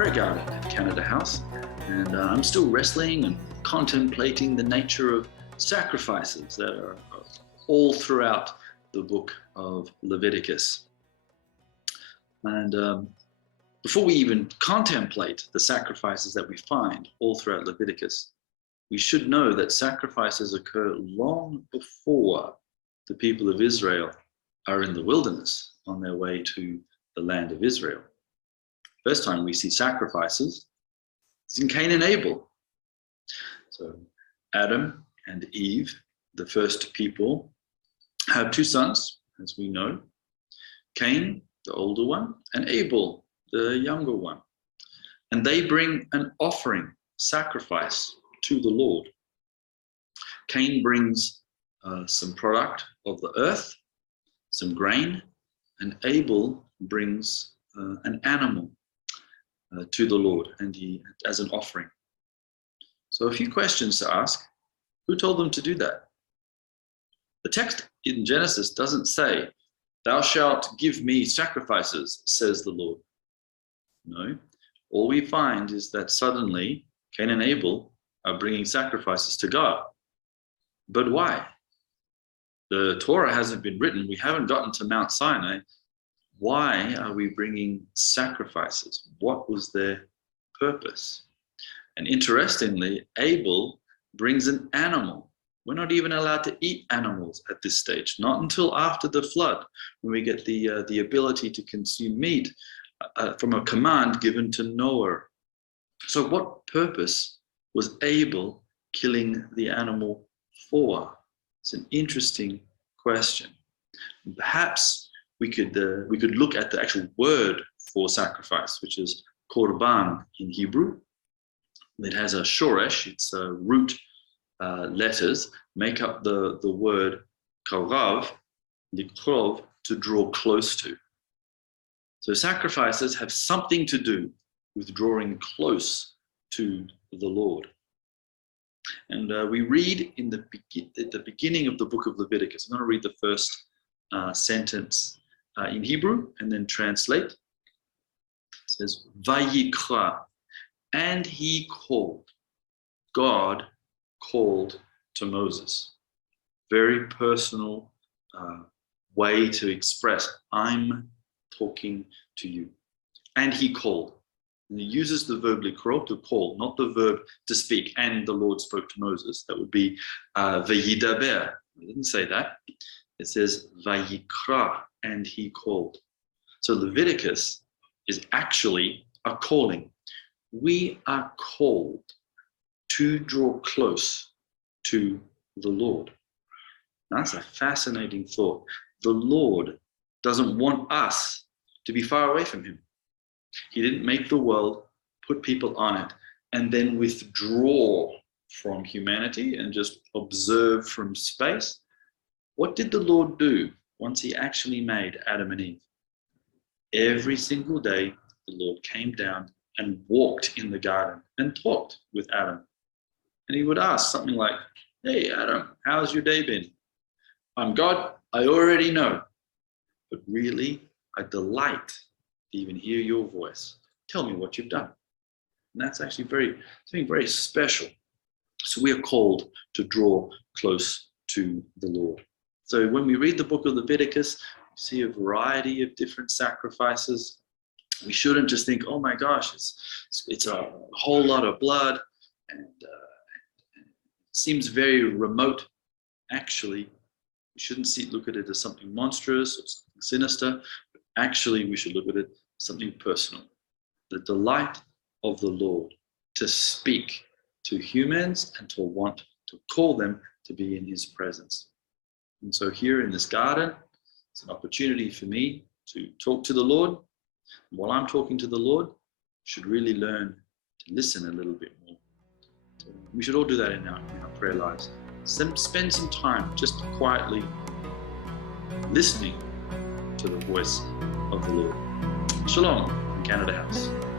prayer garden at Kanada House, and I'm still wrestling and contemplating the nature of sacrifices that are all throughout the book of Leviticus. And before we even contemplate the sacrifices that we find all throughout Leviticus, we should know that sacrifices occur long before the people of Israel are in the wilderness on their way to the land of Israel. First time we see sacrifices is in Cain and Abel. So Adam and Eve, the first people, have two sons, as we know. Cain, the older one, and Abel, the younger one. And they bring an offering, sacrifice to the Lord. Cain brings some product of the earth, some grain, and Abel brings an animal to the Lord, and he as an offering. So a few questions to ask. Who told them to do that? The text in Genesis doesn't say, "Thou shalt give me sacrifices," says the Lord. No, all we find is that suddenly Cain and Abel are bringing sacrifices to God. But why? The Torah hasn't been written. We haven't gotten to Mount Sinai. Why are we bringing sacrifices? What was their purpose? And interestingly, Abel brings an animal. We're not even allowed to eat animals at this stage, not until after the flood, when we get the ability to consume meat from a command given to Noah. So what purpose was Abel killing the animal for? It's an interesting question. Perhaps we could look at the actual word for sacrifice, which is korban in Hebrew. It has a shoresh, it's a root letters, make up the word karav, likrov, to draw close to. So sacrifices have something to do with drawing close to the Lord. And we read at the beginning of the book of Leviticus. I'm going to read the first sentence in Hebrew and then translate. It says, Vayikra, and he called. God called to Moses. Very personal way to express, I'm talking to you. And he called. And he uses the verb likro, to call, not the verb to speak. And the Lord spoke to Moses. That would be vayidaber. It didn't say that. It says vayikra, and he called. So Leviticus is actually a calling. We are called to draw close to the Lord. That's a fascinating thought. The Lord doesn't want us to be far away from him. He didn't make the world, put people on it, and then withdraw from humanity and just observe from space. What did the Lord do once he actually made Adam and Eve? Every single day, the Lord came down and walked in the garden and talked with Adam. And he would ask something like, "Hey, Adam, how's your day been? I'm God, I already know. But really, I delight to even hear your voice. Tell me what you've done." And that's actually something very special. So we are called to draw close to the Lord. So when we read the book of Leviticus, we see a variety of different sacrifices. We shouldn't just think, oh my gosh, it's a whole lot of blood and it seems very remote. Actually, we shouldn't look at it as something monstrous or something sinister. But actually, we should look at it as something personal. The delight of the Lord to speak to humans and to want to call them to be in his presence. And so here in this garden, it's an opportunity for me to talk to the Lord. And while I'm talking to the Lord, I should really learn to listen a little bit more. So we should all do that in our prayer lives. Spend some time just quietly listening to the voice of the Lord. Shalom from Kanada House.